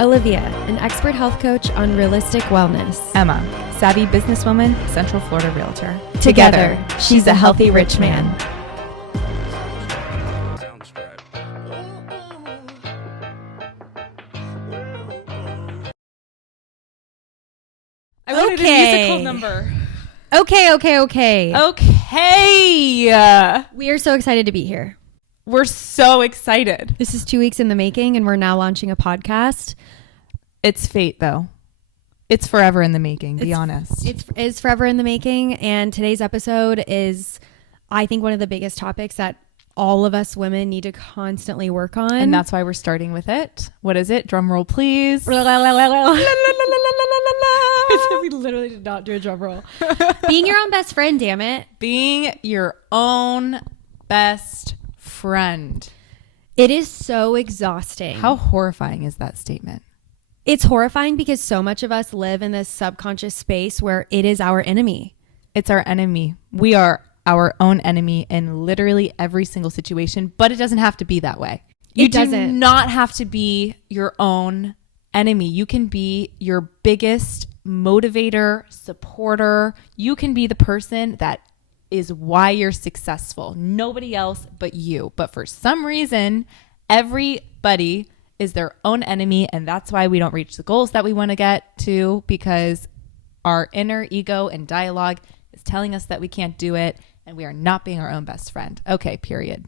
Olivia, an expert health coach on realistic wellness. Emma, savvy businesswoman, Central Florida realtor. Together, she's a healthy rich man. I wanted a musical number. Okay. Okay. We are so excited to be here. We're so excited. This is 2 weeks in the making, and we're now launching a podcast. It's fate, though. It's forever in the making, be honest. It's forever in the making, and today's episode is, I think, one of the biggest topics that all of us women need to constantly work on. And that's why we're starting with it. What is it? Drum roll, please. We literally did not do a drum roll. Being your own best friend, damn it. Being your own best friend. It is so exhausting. How horrifying is that statement? It's horrifying because so much of us live in this subconscious space where it is our enemy. It's our enemy. We are our own enemy in literally every single situation, but it doesn't have to be that way. You do not have to be your own enemy. You can be your biggest motivator, supporter. You can be the person that is why you're successful. Nobody else but you. But for some reason, everybody is their own enemy, and that's why we don't reach the goals that we want to get to, because our inner ego and dialogue is telling us that we can't do it, and we are not being our own best friend. Okay, period.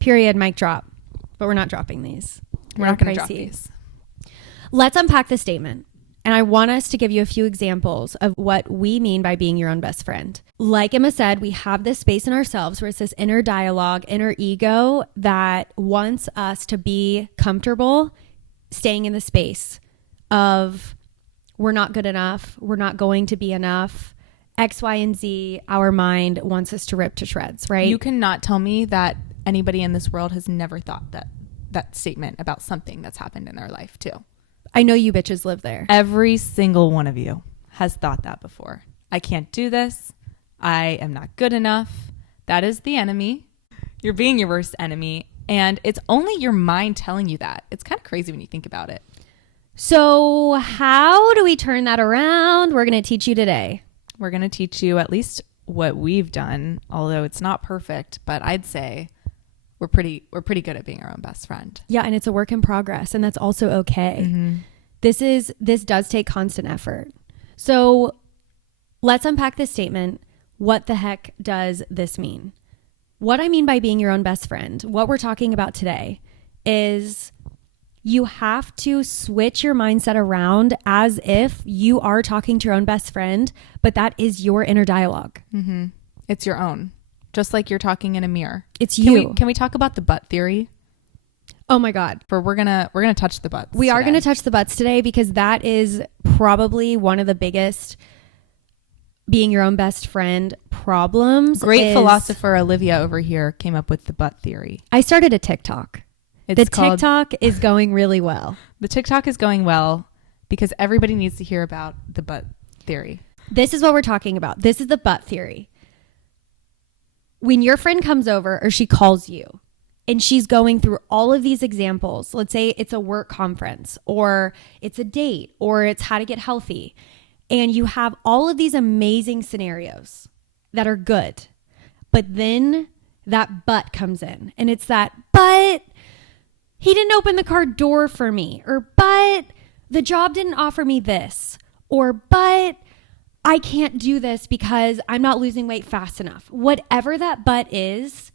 Period, mic drop. But we're not dropping these. We're not going to drop these. Let's unpack the statement. And I want us to give you a few examples of what we mean by being your own best friend. Like Emma said, we have this space in ourselves where it's this inner dialogue, inner ego that wants us to be comfortable staying in the space of we're not good enough, we're not going to be enough, X, Y, and Z. Our mind wants us to rip to shreds, right? You cannot tell me that anybody in this world has never thought that statement about something that's happened in their life too. I know you bitches live there. Every single one of you has thought that before. I can't do this. I am not good enough. That is the enemy. You're being your worst enemy. And it's only your mind telling you that. It's kind of crazy when you think about it. So how do we turn that around? We're going to teach you today. We're going to teach you at least what we've done, although it's not perfect, but I'd say we're pretty good at being our own best friend. Yeah, and it's a work in progress, and that's also okay. Mm-hmm. This does take constant effort. So let's unpack this statement. What the heck does this mean? What I mean by being your own best friend, what we're talking about today, is you have to switch your mindset around as if you are talking to your own best friend, but that is your inner dialogue. Mm-hmm. It's your own. Just like you're talking in a mirror. It's you. Can we talk about the butt theory? Oh my God. We're gonna touch the butts. We are going to touch the butts today because that is probably one of the biggest being your own best friend problems. Great philosopher Olivia over here came up with the butt theory. I started a TikTok. TikTok is going really well. The TikTok is going well because everybody needs to hear about the butt theory. This is what we're talking about. This is the butt theory. When your friend comes over or she calls you and she's going through all of these examples, let's say it's a work conference or it's a date or it's how to get healthy, and you have all of these amazing scenarios that are good, but then that but comes in and it's that, but he didn't open the car door for me, or but the job didn't offer me this, or but I can't do this because I'm not losing weight fast enough. Whatever that but is,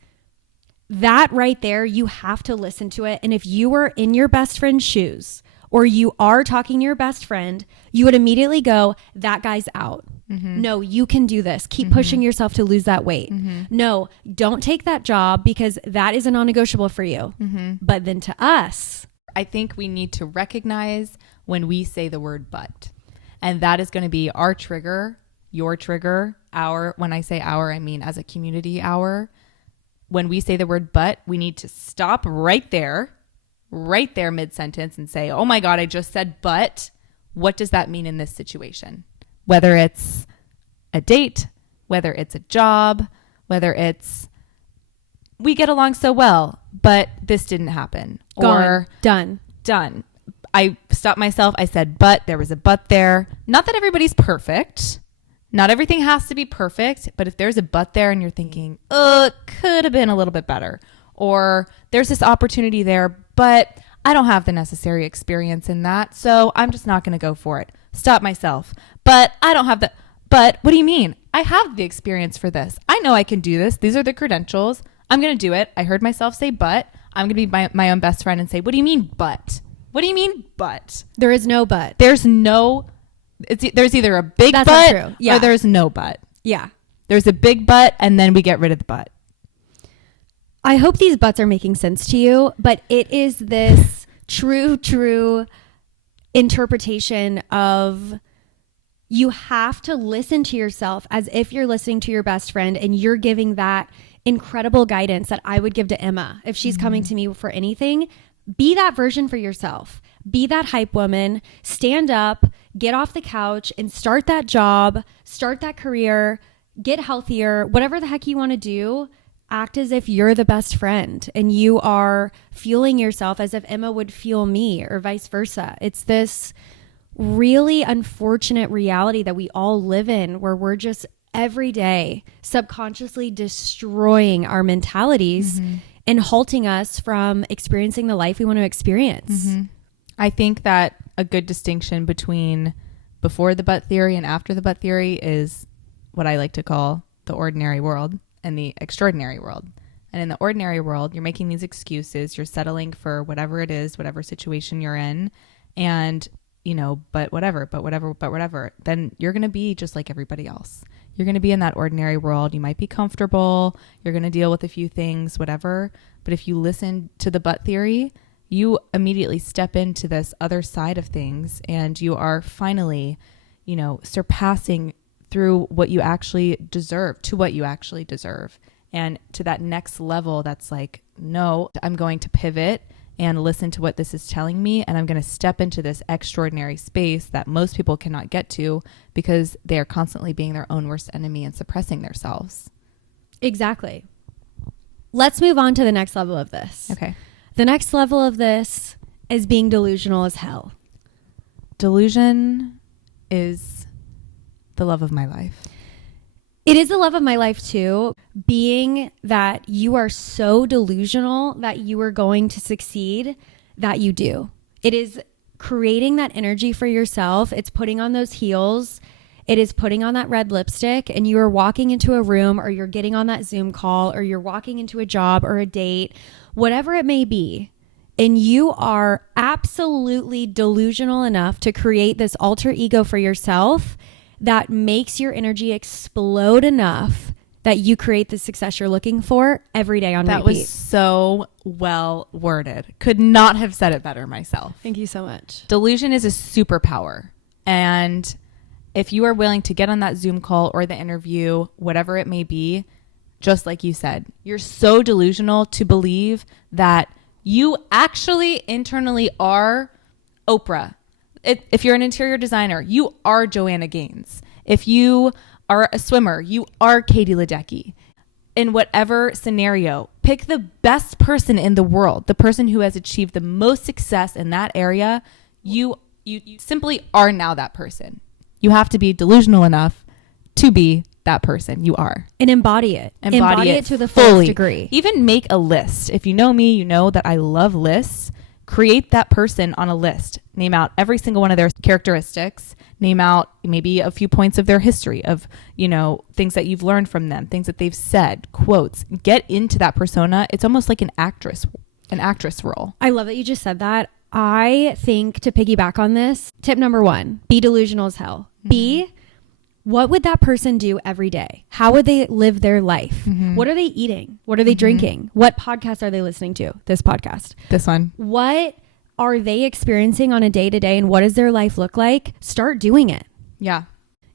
that right there, you have to listen to it. And if you were in your best friend's shoes or you are talking to your best friend, you would immediately go, that guy's out. Mm-hmm. No, you can do this. Keep pushing yourself to lose that weight. Mm-hmm. No, don't take that job because that is a non-negotiable for you. Mm-hmm. But then to us, I think we need to recognize when we say the word but. And that is going to be our trigger, your trigger, our, when I say our, I mean as a community, our. When we say the word but, we need to stop right there mid-sentence and say, oh my God, I just said but. What does that mean in this situation? Whether it's a date, whether it's a job, whether it's we get along so well, but this didn't happen. Gone. Or done. I stopped myself. I said, but there was a but there. Not that everybody's perfect. Not everything has to be perfect, but if there's a but there and you're thinking, it could have been a little bit better, or there's this opportunity there, but I don't have the necessary experience in that, so I'm just not going to go for it. Stop myself. But I don't have but what do you mean? I have the experience for this. I know I can do this. These are the credentials. I'm going to do it. I heard myself say, but I'm going to be my own best friend and say, what do you mean, but? What do you mean, but? There is no but. There's either a big That's but not true. Yeah. or there's no but. Yeah. There's a big but, and then we get rid of the but. I hope these buts are making sense to you, but it is this true interpretation of you have to listen to yourself as if you're listening to your best friend, and you're giving that incredible guidance that I would give to Emma if she's coming to me for anything. Be that version for yourself. Be that hype woman. Stand up, get off the couch, and start that job, start that career, get healthier, whatever the heck you want to do. Act as if you're the best friend and you are fueling yourself as if Emma would fuel me, or vice versa. It's this really unfortunate reality that we all live in, where we're just every day subconsciously destroying our mentalities and halting us from experiencing the life we want to experience. I think that a good distinction between before the but theory and after the but theory is what I like to call the ordinary world and the extraordinary world. And in the ordinary world, you're making these excuses, you're settling for whatever it is, whatever situation you're in, and but whatever, then you're going to be just like everybody else. You're going to be in that ordinary world. You might be comfortable. You're going to deal with a few things, whatever. But if you listen to the but theory, you immediately step into this other side of things, and you are finally, surpassing through what you actually deserve, to what you actually deserve, and to that next level that's like, no, I'm going to pivot and listen to what this is telling me, and I'm going to step into this extraordinary space that most people cannot get to because they are constantly being their own worst enemy and suppressing themselves. Exactly. Let's move on to the next level of this. Okay. The next level of this is being delusional as hell. Delusion is the love of my life. It is the love of my life too, being that you are so delusional that you are going to succeed, that you do. It is creating that energy for yourself. It's putting on those heels. It is putting on that red lipstick, and you are walking into a room, or you're getting on that Zoom call, or you're walking into a job or a date, whatever it may be. And you are absolutely delusional enough to create this alter ego for yourself that makes your energy explode enough that you create the success you're looking for every day on repeat. That was so well worded. Could not have said it better myself. Thank you so much. Delusion is a superpower. And if you are willing to get on that Zoom call or the interview, whatever it may be, just like you said, you're so delusional to believe that you actually internally are Oprah. If you're an interior designer, you are Joanna Gaines. If you are a swimmer, you are Katie Ledecky. In whatever scenario, pick the best person in the world, the person who has achieved the most success in that area. You simply are now that person. You have to be delusional enough to be that person. You are. And embody it. Embody it to the fully. fullest degree. Even make a list. If you know me, you know that I love lists. Create that person on a list. Name out every single one of their characteristics. Name out maybe a few points of their history of, things that you've learned from them, things that they've said, quotes. Get into that persona. It's almost like an actress role. I love that you just said that. I think, to piggyback on this, tip number 1, be delusional as hell. Mm-hmm. B, what would that person do every day? How would they live their life? Mm-hmm. What are they eating? What are they drinking? What podcasts are they listening to? This podcast. This one. What are they experiencing on a day-to-day, and what does their life look like? Start doing it. Yeah.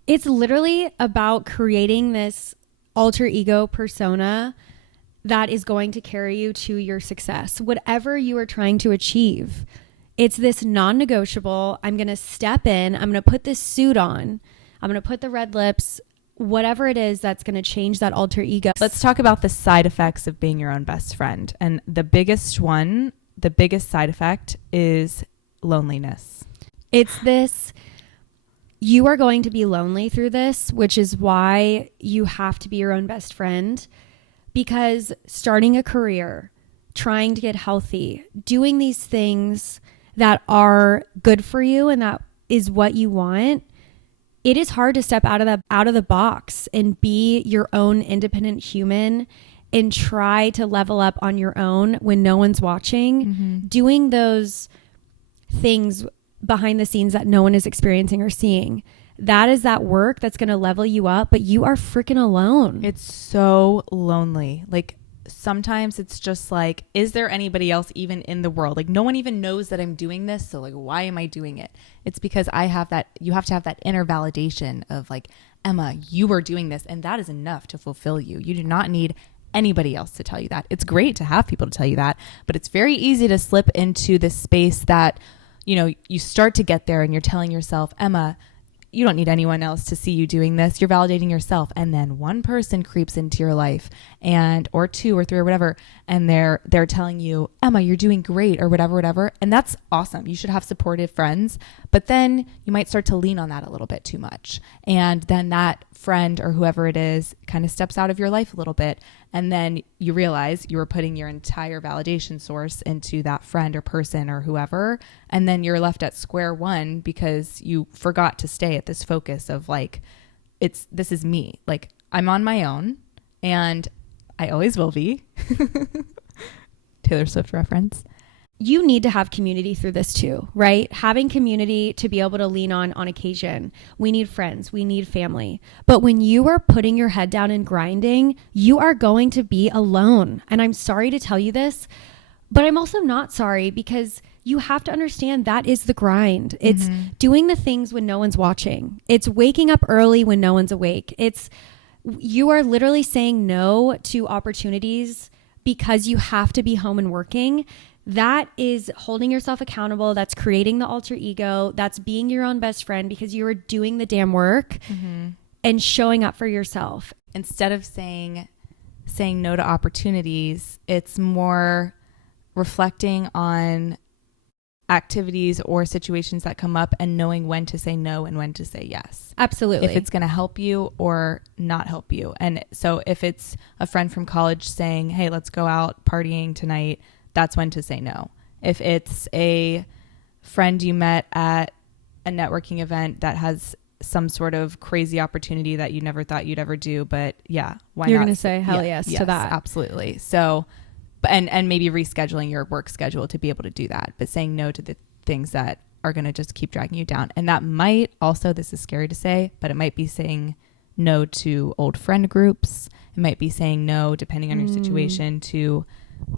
It's literally about creating this alter ego persona that is going to carry you to your success. Whatever you are trying to achieve, it's this non-negotiable. I'm going to step in. I'm going to put this suit on. I'm going to put the red lips, whatever it is that's going to change that alter ego. Let's talk about the side effects of being your own best friend. And the biggest side effect is loneliness. It's this, you are going to be lonely through this, which is why you have to be your own best friend, because starting a career, trying to get healthy, doing these things that are good for you and that is what you want, it is hard to step out of the box and be your own independent human and try to level up on your own when no one's watching. Mm-hmm. Doing those things behind the scenes that no one is experiencing or seeing. That is that work that's going to level you up, but you are freaking alone. It's so lonely. Like sometimes it's just like, is there anybody else even in the world? Like no one even knows that I'm doing this. So like, why am I doing it? It's because you have to have that inner validation of like, Emma, you are doing this. And that is enough to fulfill you. You do not need anybody else to tell you that. It's great to have people to tell you that, but it's very easy to slip into this space that, you know, you start to get there and you're telling yourself, Emma, you don't need anyone else to see you doing this. You're validating yourself. And then one person creeps into your life or two or three or whatever. And they're telling you, Emma, you're doing great or whatever. And that's awesome. You should have supportive friends, but then you might start to lean on that a little bit too much. And then that friend or whoever it is kind of steps out of your life a little bit. And then you realize you were putting your entire validation source into that friend or person or whoever. And then you're left at square one because you forgot to stay at this focus of like, this is me. Like I'm on my own and I always will be. Taylor Swift reference. You need to have community through this too, right? Having community to be able to lean on occasion. We need friends. We need family. But when you are putting your head down and grinding, you are going to be alone. And I'm sorry to tell you this, but I'm also not sorry because you have to understand that is the grind. It's doing the things when no one's watching. It's waking up early when no one's awake. You are literally saying no to opportunities because you have to be home and working. That is holding yourself accountable. That's creating the alter ego. That's being your own best friend because you are doing the damn work and showing up for yourself. Instead of saying no to opportunities, it's more reflecting on activities or situations that come up and knowing when to say no and when to say yes. Absolutely. If it's going to help you or not help you. And so if it's a friend from college saying, hey, let's go out partying tonight, that's when to say no. If it's a friend you met at a networking event that has some sort of crazy opportunity that you never thought you'd ever do, but yeah, why You're not? You're going to say hell yes to that. Absolutely. So, and maybe rescheduling your work schedule to be able to do that, but saying no to the things that are going to just keep dragging you down. And that might also, this is scary to say, but it might be saying no to old friend groups. It might be saying no, depending on your situation, to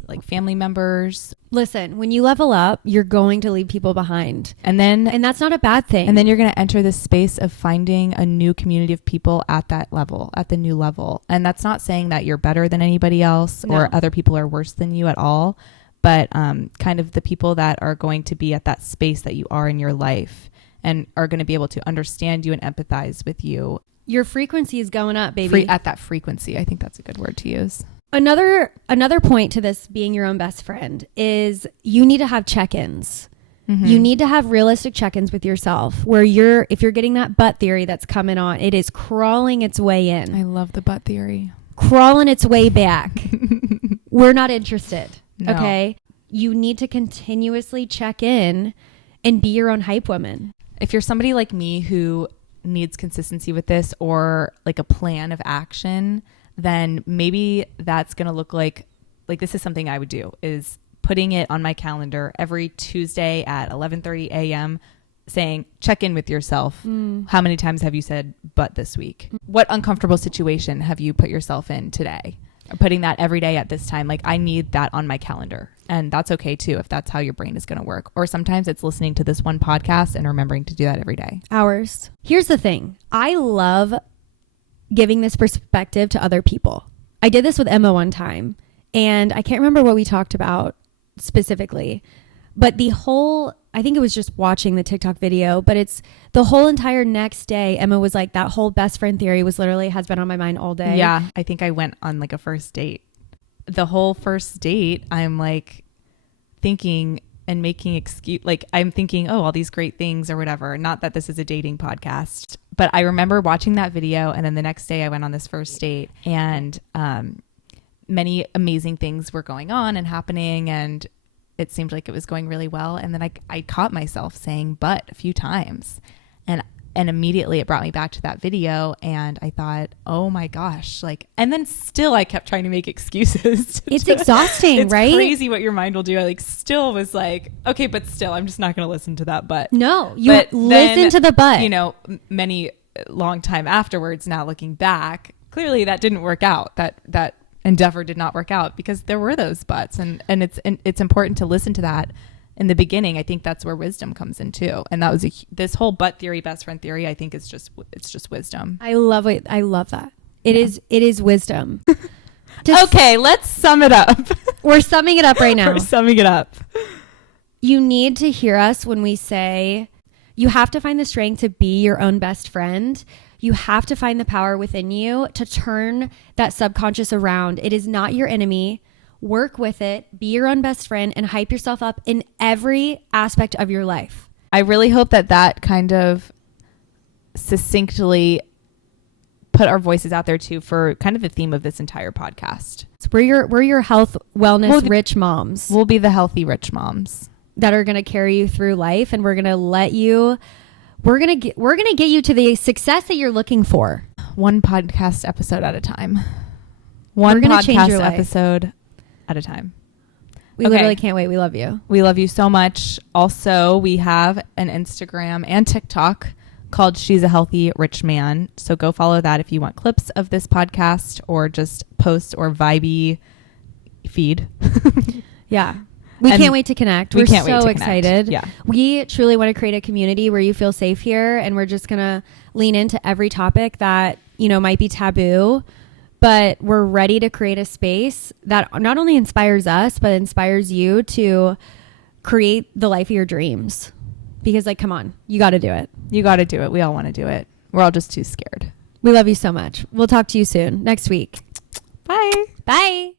like family members. Listen, when you level up, you're going to leave people behind. And that's not a bad thing. And then you're going to enter this space of finding a new community of people at that level, at the new level. And that's not saying that you're better than anybody else or other people are worse than you at all, but kind of the people that are going to be at that space that you are in your life and are going to be able to understand you and empathize with you. Your frequency is going up, baby. At that frequency. I think that's a good word to use. Another point to this being your own best friend is you need to have check-ins. You need to have realistic check-ins with yourself where if you're getting that butt theory that's coming on, it is crawling its way in. I love the butt theory. Crawling its way back. We're not interested. No. Okay. You need to continuously check in and be your own hype woman. If you're somebody like me who needs consistency with this or like a plan of action, then maybe that's going to look like this is something I would do, is putting it on my calendar every Tuesday at 11:30 a.m. saying, check in with yourself. How many times have you said but this week? What uncomfortable situation have you put yourself in today? Putting that every day at this time. Like I need that on my calendar. And that's okay too, if that's how your brain is going to work. Or sometimes it's listening to this one podcast and remembering to do that every day. Hours. Here's the thing. I love giving this perspective to other people. I did this with Emma one time and I can't remember what we talked about specifically, but I think it was just watching the TikTok video, but it's the whole entire next day. Emma was like, that whole best friend theory has been on my mind all day. Yeah. I think I went on like a first date. The whole first date, I'm like thinking, and making excuse, like I'm thinking, oh, all these great things or whatever. Not that this is a dating podcast, but I remember watching that video, and then the next day I went on this first date, and many amazing things were going on and happening, and it seemed like it was going really well. And then I caught myself saying "but" a few times, and immediately it brought me back to that video, and I thought, oh my gosh, like, and then still I kept trying to make excuses. It's exhausting, right? It's crazy what your mind will do. I like still was like, okay, but still, I'm just not going to listen to that but. No, you listen to the but. You know, many long time afterwards, now looking back, clearly that didn't work out. That endeavor did not work out because there were those buts, and it's important to listen to that. In the beginning, I think that's where wisdom comes in too. And that was this whole butt theory, best friend theory, I think it's just wisdom. I love it. I love that. It is wisdom. Okay, let's sum it up. We're summing it up right now. We're summing it up. You need to hear us when we say you have to find the strength to be your own best friend. You have to find the power within you to turn that subconscious around. It is not your enemy. Work with it, be your own best friend, and hype yourself up in every aspect of your life. I really hope that kind of succinctly put our voices out there too for kind of the theme of this entire podcast. So we're your health, wellness, rich moms. We'll be the healthy, rich moms that are going to carry you through life, and we're going to get you to the success that you're looking for. One podcast episode at a time. One podcast episode at a time. We literally can't wait. We love you. We love you so much. Also, we have an Instagram and TikTok called She's a Healthy Rich Man. So go follow that if you want clips of this podcast or just posts or vibey feed. Yeah. We can't wait to connect. We're so excited. Yeah. We truly want to create a community where you feel safe here, and we're just going to lean into every topic that, might be taboo. But we're ready to create a space that not only inspires us, but inspires you to create the life of your dreams. Because, come on, you got to do it. You got to do it. We all want to do it. We're all just too scared. We love you so much. We'll talk to you soon next week. Bye. Bye.